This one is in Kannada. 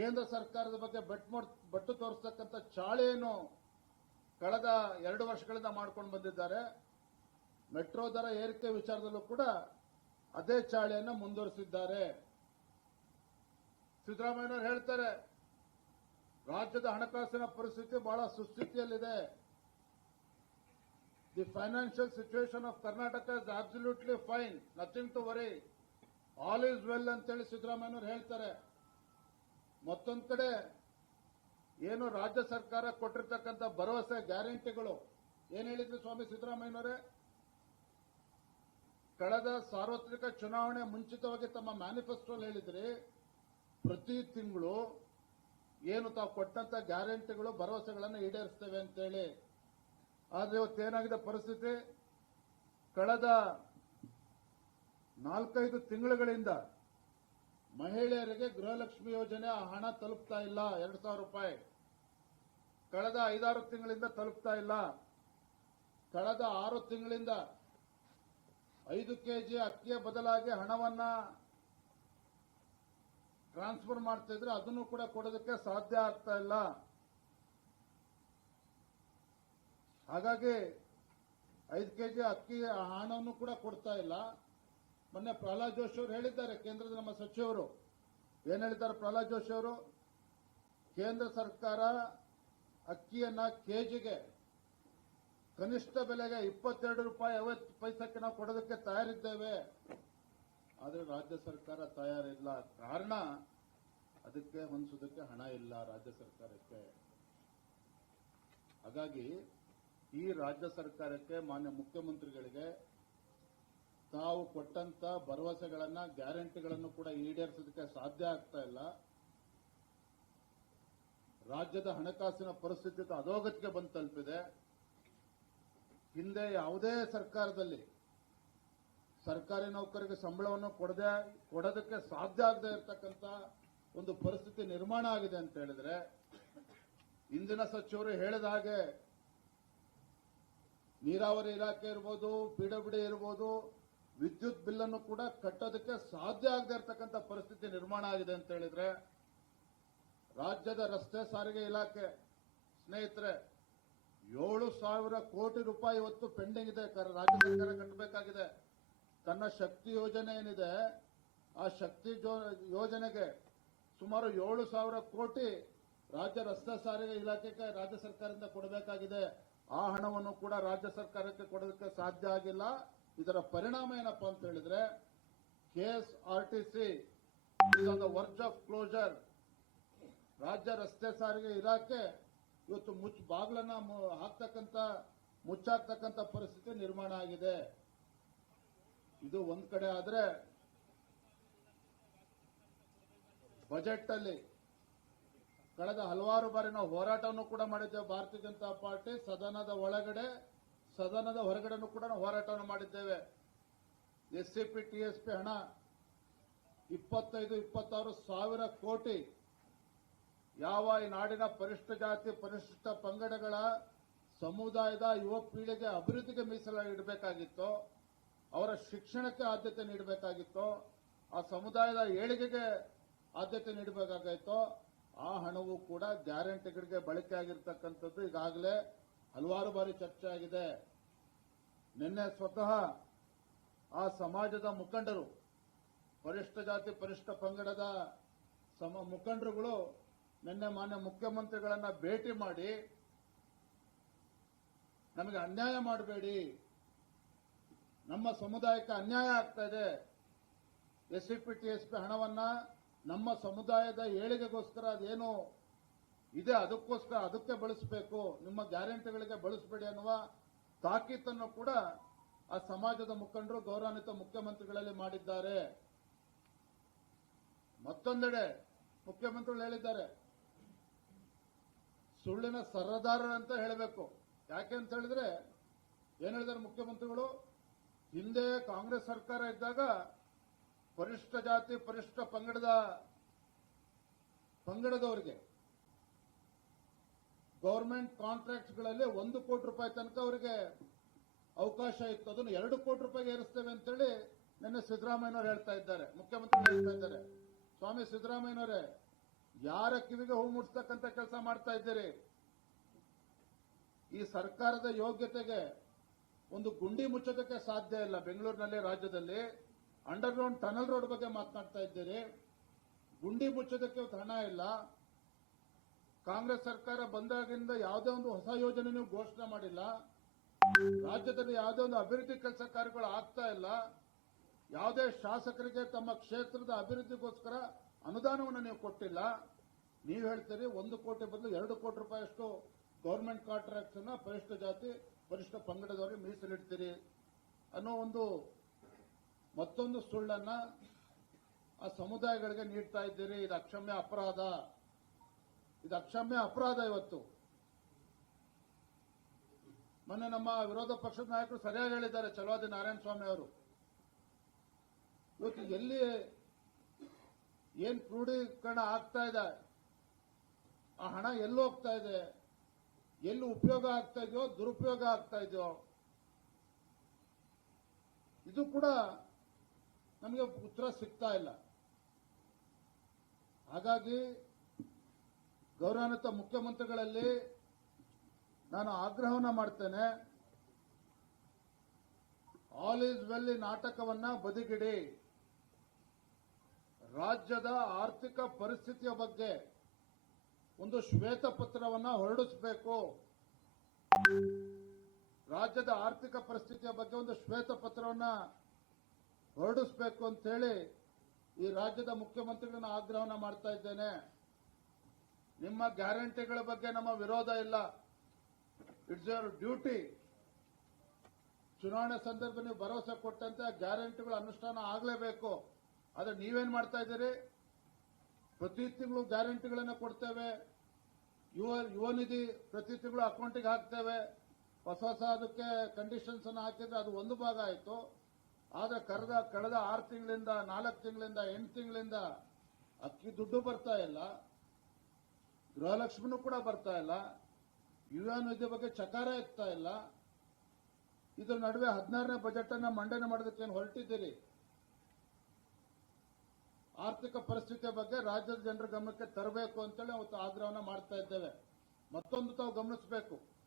ಕೇಂದ್ರ ಸರ್ಕಾರದ ಬಗ್ಗೆ ಬಟ್ ಬಟ್ಟು ತೋರಿಸ್ತಕ್ಕಂಥ ಚಾಳೆಯನ್ನು ಕಳೆದ ಎರಡು ವರ್ಷಗಳಿಂದ ಮಾಡ್ಕೊಂಡು ಬಂದಿದ್ದಾರೆ. ಮೆಟ್ರೋ ದರ ಏರಿಕೆ ವಿಚಾರದಲ್ಲೂ ಕೂಡ ಅದೇ ಚಾಳಿಯನ್ನು ಮುಂದುವರಿಸಿದ್ದಾರೆ. ಸಿದ್ದರಾಮಯ್ಯನವರು ಹೇಳ್ತಾರೆ, ರಾಜ್ಯದ ಹಣಕಾಸಿನ ಪರಿಸ್ಥಿತಿ ಬಹಳ ಸುಸ್ಥಿತಿಯಲ್ಲಿದೆ. The financial situation of Karnataka is absolutely fine nothing to worry all is well ಅಂತೇಳಿ ಸಿದ್ದರಾಮಯ್ಯನವರು ಹೇಳ್ತಾರೆ. ಮತ್ತೊಂದು ಕಡೆ ಏನು ರಾಜ್ಯ ಸರ್ಕಾರ ಕೊಟ್ಟಿರ್ತಕ್ಕಂಥ ಭರವಸೆ, ಗ್ಯಾರಂಟಿಗಳು. ಏನ್ ಹೇಳಿದ್ರು ಸ್ವಾಮಿ ಸಿದ್ದರಾಮಯ್ಯನವರೇ? ಕಳೆದ ಸಾರ್ವತ್ರಿಕ ಚುನಾವಣೆ ಮುಂಚಿತವಾಗಿ ತಮ್ಮ ಮ್ಯಾನಿಫೆಸ್ಟೋಲ್ ಹೇಳಿದ್ರಿ, ಪ್ರತಿ ತಿಂಗಳು ಏನು ತಾವು ಕೊಟ್ಟಂತ ಗ್ಯಾರಂಟಿಗಳು, ಭರವಸೆಗಳನ್ನು ಈಡೇರಿಸ್ತೇವೆ ಅಂತೇಳಿ. ಆದ್ರೆ ಇವತ್ತೇನಾಗಿದೆ ಪರಿಸ್ಥಿತಿ? ಕಳೆದ ನಾಲ್ಕೈದು ತಿಂಗಳುಗಳಿಂದ ಮಹಿಳೆಯರಿಗೆ ಗೃಹಲಕ್ಷ್ಮಿ ಯೋಜನೆ ಹಣ ತಲುಪ್ತಾ ಇಲ್ಲ, ಎರಡು ಸಾವಿರ ರೂಪಾಯಿ. ಕಳೆದ ಐದಾರು ತಿಂಗಳಿಂದ ತಲುಪ್ತಾ ಇಲ್ಲ. ಕಳೆದ ಆರು ತಿಂಗಳಿಂದ ಐದು ಕೆಜಿ ಅಕ್ಕಿಯ ಬದಲಾಗಿ ಹಣವನ್ನ ಟ್ರಾನ್ಸ್ಫರ್ ಮಾಡ್ತಾ ಇದ್ರೆ ಅದನ್ನು ಕೂಡ ಕೊಡೋದಕ್ಕೆ ಸಾಧ್ಯ ಆಗ್ತಾ ಇಲ್ಲ. ಹಾಗಾಗಿ ಐದು ಕೆಜಿ ಅಕ್ಕಿ ಹಣವನ್ನು ಕೂಡ ಕೊಡ್ತಾ ಇಲ್ಲ. ಮೊನ್ನೆ ಪ್ರಹ್ಲಾದ್ ಜೋಶಿ ಅವರು ಹೇಳಿದ್ದಾರೆ, ಕೇಂದ್ರದ ನಮ್ಮ ಸಚಿವರು. ಏನ್ ಹೇಳಿದ್ದಾರೆ ಪ್ರಹ್ಲಾದ್ ಜೋಶಿ ಅವರು? ಕೇಂದ್ರ ಸರ್ಕಾರ ಅಕ್ಕಿಯನ್ನ ಕೆಜಿಗೆ ಕನಿಷ್ಠ ಬೆಲೆಗೆ ಇಪ್ಪತ್ತೆರಡು ರೂಪಾಯಿ ಐವತ್ತು ಪೈಸಕ್ಕೆ ನಾವು ಕೊಡೋದಕ್ಕೆ ತಯಾರಿದ್ದೇವೆ. ಆದರೆ ರಾಜ್ಯ ಸರ್ಕಾರ ತಯಾರಿಲ್ಲ. ಕಾರಣ, ಅದಕ್ಕೆ ಹೊಂದಿಸೋದಕ್ಕೆ ಹಣ ಇಲ್ಲ ರಾಜ್ಯ ಸರ್ಕಾರಕ್ಕೆ. ಹಾಗಾಗಿ ಈ ರಾಜ್ಯ ಸರ್ಕಾರಕ್ಕೆ ಮಾನ್ಯ ಮುಖ್ಯಮಂತ್ರಿಗಳಿಗೆ ತಾವು ಕೊಟ್ಟಂತ ಭರವಸೆಗಳನ್ನ, ಗ್ಯಾರಂಟಿಗಳನ್ನು ಕೂಡ ಈಡೇರಿಸೋದಕ್ಕೆ ಸಾಧ್ಯ ಆಗ್ತಾ ಇಲ್ಲ. ರಾಜ್ಯದ ಹಣಕಾಸಿನ ಪರಿಸ್ಥಿತಿ ಅಧೋಗತಿಗೆ ಬಂದು ತಲುಪಿದೆ. ಹಿಂದೆ ಯಾವುದೇ ಸರ್ಕಾರದಲ್ಲಿ ಸರ್ಕಾರಿ ನೌಕರಿಗೆ ಸಂಬಳವನ್ನು ಕೊಡದೆ, ಕೊಡೋದಕ್ಕೆ ಸಾಧ್ಯ ಆಗದೆ ಇರತಕ್ಕಂತ ಒಂದು ಪರಿಸ್ಥಿತಿ ನಿರ್ಮಾಣ ಆಗಿದೆ ಅಂತ ಹೇಳಿದ್ರೆ, ಇಂದಿನ ಸಚಿವರು ಹೇಳಿದ ಹಾಗೆ ನೀರಾವರಿ ಇಲಾಖೆ ಇರ್ಬೋದು ಪಿಡಬ್ಲ್ಯೂ ಇರ್ಬೋದು ವಿದ್ಯುತ್ ಬಿಲ್ ಅನ್ನು ಕೂಡ ಕಟ್ಟೋದಕ್ಕೆ ಸಾಧ್ಯ ಆಗದೆ ಇರತಕ್ಕಂತ ಪರಿಸ್ಥಿತಿ ನಿರ್ಮಾಣ ಆಗಿದೆ ಅಂತ ಹೇಳಿದ್ರೆ, ರಾಜ್ಯದ ರಸ್ತೆ ಸಾರಿಗೆ ಇಲಾಖೆ ಸ್ನೇಹಿತರೆ, ಏಳು ಸಾವಿರ ಕೋಟಿ ರೂಪಾಯಿ ಇವತ್ತು ಪೆಂಡಿಂಗ್ ಇದೆ. ರಾಜ್ಯ ಸರ್ಕಾರ ಕಟ್ಟಬೇಕಾಗಿದೆ. ತನ್ನ ಶಕ್ತಿ ಯೋಜನೆ ಏನಿದೆ, ಆ ಶಕ್ತಿ ಯೋಜನೆಗೆ ಸುಮಾರು ಏಳು ಸಾವಿರ ಕೋಟಿ ರಾಜ್ಯ ರಸ್ತೆ ಸಾರಿಗೆ ಇಲಾಖೆಗೆ ರಾಜ್ಯ ಸರ್ಕಾರದಿಂದ ಕೊಡಬೇಕಾಗಿದೆ. ಆ ಹಣವನ್ನು ಕೂಡ ರಾಜ್ಯ ಸರ್ಕಾರಕ್ಕೆ ಕೊಡೋದಕ್ಕೆ ಸಾಧ್ಯ ಆಗಿಲ್ಲ. ಇದರ ಪರಿಣಾಮ ಏನಪ್ಪಾ ಅಂತ ಹೇಳಿದ್ರೆ K S R T C verge of closure ರಾಜ್ಯ ರಸ್ತೆ ಸಾರಿಗೆ ಇಲಾಖೆ ಇವತ್ತು ಮುಚ್ಚ ಬಾಗ್ಲನ್ನ ಹಾಕ್ತಕ್ಕಂತ, ಮುಚ್ಚಾಕ್ತಕ್ಕಂತ ಪರಿಸ್ಥಿತಿ ನಿರ್ಮಾಣ ಆಗಿದೆ. ಇದು ಒಂದ್ ಕಡೆ ಆದ್ರೆ ಬಜೆಟ್ ಅಲ್ಲಿ ಕಳೆದ ಹಲವಾರು ಬಾರಿ ನಾವು ಹೋರಾಟವನ್ನು ಕೂಡ ಮಾಡಿದ್ದೇವೆ, ಭಾರತೀಯ ಜನತಾ ಪಾರ್ಟಿ ಸದನದ ಒಳಗಡೆ ಸದನದ ಹೊರಗಡೆನೂ ಕೂಡ ನಾವು ಹೋರಾಟವನ್ನು ಮಾಡಿದ್ದೇವೆ. S C P T S P ಹಣ ಇಪ್ಪತ್ತೈದು, ಇಪ್ಪತ್ತಾರು ಸಾವಿರ ಕೋಟಿ ಯಾವ ಈ ನಾಡಿನ ಪರಿಶಿಷ್ಟ ಜಾತಿ ಪರಿಶಿಷ್ಟ ಪಂಗಡಗಳ ಸಮುದಾಯದ ಯುವ ಪೀಳಿಗೆ ಅಭಿವೃದ್ಧಿಗೆ ಮೀಸಲಾಗಿಡಬೇಕಾಗಿತ್ತು ಅವರ ಶಿಕ್ಷಣಕ್ಕೆ ಆದ್ಯತೆ ನೀಡಬೇಕಾಗಿತ್ತು, ಆ ಸಮುದಾಯದ ಏಳಿಗೆಗೆ ಆದ್ಯತೆ ನೀಡಬೇಕಾಗಿತ್ತು, ಆ ಹಣವು ಕೂಡ ಗ್ಯಾರಂಟಿಗಳಿಗೆ ಬಳಕೆ ಆಗಿರ್ತಕ್ಕಂಥದ್ದು ಈಗಾಗಲೇ ಹಲವಾರು ಬಾರಿ ಚರ್ಚೆ ಆಗಿದೆ. ನಿನ್ನೆ ಸ್ವತಃ ಆ ಸಮಾಜದ ಮುಖಂಡರು, ಪರಿಷ್ಠ ಜಾತಿ, ಪರಿಷ್ಠ ಪಂಗಡದ ಸಮ, ಮುಖಂಡರುಗಳು ನಿನ್ನೆ ಮಾನ್ಯ ಮುಖ್ಯಮಂತ್ರಿಗಳನ್ನ ಭೇಟಿ ಮಾಡಿ, ನಮಗೆ ಅನ್ಯಾಯ ಮಾಡಬೇಡಿ, ನಮ್ಮ ಸಮುದಾಯಕ್ಕೆ ಅನ್ಯಾಯ ಆಗ್ತಾ ಇದೆ. S C P T S ಹಣವನ್ನ ನಮ್ಮ ಸಮುದಾಯದ ಏಳಿಗೆಗೋಸ್ಕರ ಅದೇನು ಇದೆ ಅದಕ್ಕೋಸ್ಕರ ಅದಕ್ಕೆ ಬಳಸಬೇಕು, ನಿಮ್ಮ ಗ್ಯಾರಂಟಿಗಳಿಗೆ ಬಳಸಬೇಡಿ ಅನ್ನುವ ತಾಕೀತನ್ನು ಕೂಡ ಆ ಸಮಾಜದ ಮುಖಂಡರು ಗೌರವಾನ್ವಿತ ಮುಖ್ಯಮಂತ್ರಿಗಳಲ್ಲಿ ಮಾಡಿದ್ದಾರೆ. ಮತ್ತೊಂದೆಡೆ ಮುಖ್ಯಮಂತ್ರಿಗಳು ಹೇಳಿದ್ದಾರೆ, ಸುಳ್ಳಿನ ಸರದಾರರಂತ ಹೇಳಬೇಕು. ಯಾಕೆ ಅಂತ ಹೇಳಿದ್ರೆ, ಏನ್ ಹೇಳಿದ್ದಾರೆ ಮುಖ್ಯಮಂತ್ರಿಗಳು? ಹಿಂದೆ ಕಾಂಗ್ರೆಸ್ ಸರ್ಕಾರ ಇದ್ದಾಗ ಪರಿಷ್ಠ ಜಾತಿ, ಪರಿಷ್ಠ ಪಂಗಡದ, ಪಂಗಡದವರಿಗೆ ಗೌರ್ಮೆಂಟ್ ಕಾಂಟ್ರಾಕ್ಟ್ಗಳಲ್ಲಿ ಒಂದು ಕೋಟಿ ರೂಪಾಯಿ ತನಕ ಅವರಿಗೆ ಅವಕಾಶ ಇತ್ತು. ಅದನ್ನು ಎರಡು ಕೋಟಿ ರೂಪಾಯಿಗೆ ಏರಿಸ್ತೇವೆ ಅಂತೇಳಿ ನಿನ್ನೆ ಸಿದ್ದರಾಮಯ್ಯನವರು ಹೇಳ್ತಾ ಇದ್ದಾರೆ. ಮುಖ್ಯಮಂತ್ರಿ ಹೇಳ್ತಾ ಇದ್ದಾರೆ. ಸ್ವಾಮಿ ಸಿದ್ದರಾಮಯ್ಯನವರೇ, ಯಾರ ಕಿವಿಗೆ ಹೂ ಮುಟ್ಸ್ತಕ್ಕಂಥ ಕೆಲಸ ಮಾಡ್ತಾ ಇದ್ದೀರಿ? ಈ ಸರ್ಕಾರದ ಯೋಗ್ಯತೆಗೆ ಒಂದು ಗುಂಡಿ ಮುಚ್ಚೋದಕ್ಕೆ ಸಾಧ್ಯ ಇಲ್ಲ. ಬೆಂಗಳೂರಿನಲ್ಲಿ, ರಾಜ್ಯದಲ್ಲಿ ಅಂಡರ್ ಗ್ರೌಂಡ್ ಟನಲ್ ರೋಡ್ ಬಗ್ಗೆ ಮಾತನಾಡ್ತಾ ಇದ್ದೀರಿ. ಗುಂಡಿ ಮುಚ್ಚೋದಕ್ಕೆ ಹಣ ಇಲ್ಲ. ಕಾಂಗ್ರೆಸ್ ಸರ್ಕಾರ ಬಂದಾಗಿಂದ ಯಾವುದೇ ಒಂದು ಹೊಸ ಯೋಜನೆ ನೀವು ಘೋಷಣೆ ಮಾಡಿಲ್ಲ. ರಾಜ್ಯದಲ್ಲಿ ಯಾವುದೇ ಒಂದು ಅಭಿವೃದ್ಧಿ ಕೆಲಸ ಕಾರ್ಯಗಳು ಆಗ್ತಾ ಇಲ್ಲ. ಯಾವುದೇ ಶಾಸಕರಿಗೆ ತಮ್ಮ ಕ್ಷೇತ್ರದ ಅಭಿವೃದ್ಧಿಗೋಸ್ಕರ ಅನುದಾನವನ್ನು ನೀವು ಕೊಟ್ಟಿಲ್ಲ. ನೀವು ಹೇಳ್ತೀರಿ ಒಂದು ಕೋಟಿ ಬದಲು ಎರಡು ಕೋಟಿ ರೂಪಾಯಿಯಷ್ಟು ಗೌರ್ಮೆಂಟ್ ಕಾಂಟ್ರಾಕ್ಟ್ಸ್ ಅನ್ನ ಪರಿಷ್ಠ ಜಾತಿ, ಪರಿಷ್ಠ ಪಂಗಡದವರಿಗೆ ಮೀಸಲಿಡ್ತೀರಿ ಅನ್ನೋ ಒಂದು ಮತ್ತೊಂದು ಸುಳ್ಳನ್ನ ಆ ಸಮುದಾಯಗಳಿಗೆ ನೀಡ್ತಾ ಇದ್ದೀರಿ. ಇದು ಅಕ್ಷಮ್ಯ ಅಪರಾಧ. ಇದು ಅಕ್ಷಮ್ಯ ಅಪರಾಧ ಇವತ್ತು. ಮೊನ್ನೆ ನಮ್ಮ ವಿರೋಧ ಪಕ್ಷದ ನಾಯಕರು ಸರಿಯಾಗಿ ಹೇಳಿದ್ದಾರೆ ಚಲವಾದಿ ನಾರಾಯಣ ಸ್ವಾಮಿ ಅವರು. ಇವತ್ತು ಎಲ್ಲಿ ಏನ್ ಕ್ರೋಢೀಕರಣ ಆಗ್ತಾ ಇದೆ, ಆ ಹಣ ಎಲ್ಲಿ ಹೋಗ್ತಾ ಇದೆ, ಎಲ್ಲಿ ಉಪಯೋಗ ಆಗ್ತಾ ಇದೆಯೋ, ದುರುಪಯೋಗ ಆಗ್ತಾ ಇದೆಯೋ, ಇದು ಕೂಡ ನಮಗೆ ಉತ್ತರ ಸಿಗ್ತಾ ಇಲ್ಲ. ಹಾಗಾಗಿ ಗೌರವಾನ್ವಿತ ಮುಖ್ಯಮಂತ್ರಿಗಳಲ್ಲಿ ನಾನು ಆಗ್ರಹವನ್ನು ಮಾಡ್ತೇನೆ. ಆಲ್ ಈಸ್ ವೆಲ್ ನಾಟಕವನ್ನ ಬದಿಗಿಡಿ. ರಾಜ್ಯದ ಆರ್ಥಿಕ ಪರಿಸ್ಥಿತಿಯ ಬಗ್ಗೆ ಒಂದು ಶ್ವೇತಪತ್ರವನ್ನ ಹೊರಡಿಸಬೇಕು. ರಾಜ್ಯದ ಆರ್ಥಿಕ ಪರಿಸ್ಥಿತಿಯ ಬಗ್ಗೆ ಒಂದು ಶ್ವೇತಪತ್ರವನ್ನ ಹೊರಡಿಸಬೇಕು ಅಂತ ಹೇಳಿ ಈ ರಾಜ್ಯದ ಮುಖ್ಯಮಂತ್ರಿಗಳನ್ನ ಆಗ್ರಹವನ್ನ ಮಾಡ್ತಾ ಇದ್ದೇನೆ. ನಿಮ್ಮ ಗ್ಯಾರಂಟಿಗಳ ಬಗ್ಗೆ ನಮ್ಮ ವಿರೋಧ ಇಲ್ಲ. ಇಟ್ಸ್ ಯುವರ್ ಡ್ಯೂಟಿ ಚುನಾವಣೆ ಸಂದರ್ಭ ನೀವು ಭರವಸೆ ಕೊಟ್ಟಂತೆ ಗ್ಯಾರಂಟಿಗಳ ಅನುಷ್ಠಾನ ಆಗಲೇಬೇಕು. ಆದರೆ ನೀವೇನ್ ಮಾಡ್ತಾ ಇದ್ದೀರಿ? ಪ್ರತಿ ತಿಂಗಳು ಗ್ಯಾರಂಟಿಗಳನ್ನು ಕೊಡ್ತೇವೆ. ಯುವ ಯುವ ನಿಧಿ ಪ್ರತಿ ತಿಂಗಳು ಅಕೌಂಟಿಗೆ ಹಾಕ್ತೇವೆ. ಹೊಸ ಹೊಸ ಅದಕ್ಕೆ ಕಂಡೀಷನ್ಸ್ ಅನ್ನು ಹಾಕಿದ್ರೆ ಅದು ಒಂದು ಭಾಗ ಆಯಿತು. ಆದರೆ ಕರೆದ, ಕಳೆದ ಆರು ತಿಂಗಳಿಂದ, ನಾಲ್ಕು ತಿಂಗಳಿಂದ, ಎಂಟು ತಿಂಗಳಿಂದ ಅಕ್ಕಿ ದುಡ್ಡು ಬರ್ತಾ ಇಲ್ಲ. ಗೃಹಲಕ್ಷ್ಮಿನೂ ಕೂಡ ಬರ್ತಾ ಇಲ್ಲ. ಯುವ ನಿಧಿ ಬಗ್ಗೆ ಚಕಾರ ಎತ್ತಾ ಇಲ್ಲ. ಇದ್ರ ನಡುವೆ ಹದಿನಾರನೇ ಬಜೆಟ್ ಅನ್ನ ಮಂಡನೆ ಮಾಡೋದಕ್ಕೆ ಹೊರಟಿದ್ದೀರಿ? ಆರ್ಥಿಕ ಪರಿಸ್ಥಿತಿಯ ಬಗ್ಗೆ ರಾಜ್ಯದ ಜನರ ಗಮನಕ್ಕೆ ತರಬೇಕು ಅಂತೇಳಿ ಅವತ್ತು ಆಗ್ರಹವನ್ನ ಮಾಡ್ತಾ ಇದ್ದೇವೆ. ಮತ್ತೊಂದು ತಾವು ಗಮನಿಸಬೇಕು.